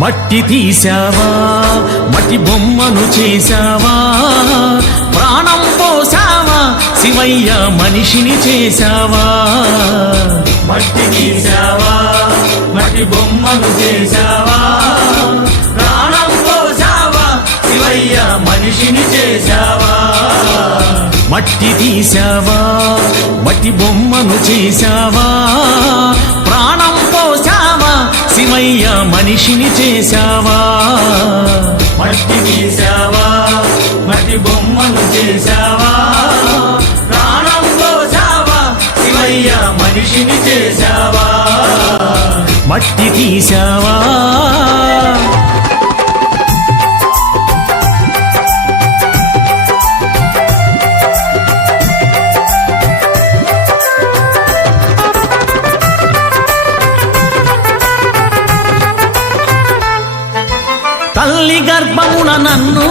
మట్టి తీసావా మట్టి బొమ్మను చేశావా? ప్రాణం పోసావా శివయ్య మనిషిని చేశావా? మట్టి తీసావా మట్టి బొమ్మను చేశావా? ప్రాణం పోసావా శివయ్య మనిషిని చేశావా? మట్టి తీసావా మట్టి బొమ్మను చేశావా? మనిషిని చేశావా? మట్టి తీసావా మట్టి బొమ్మను చేశావా? ప్రాణం పోసావా శివయ్య మనిషిని చేశావా? మట్టి తీసావా తల్లి గర్భమున నన్ను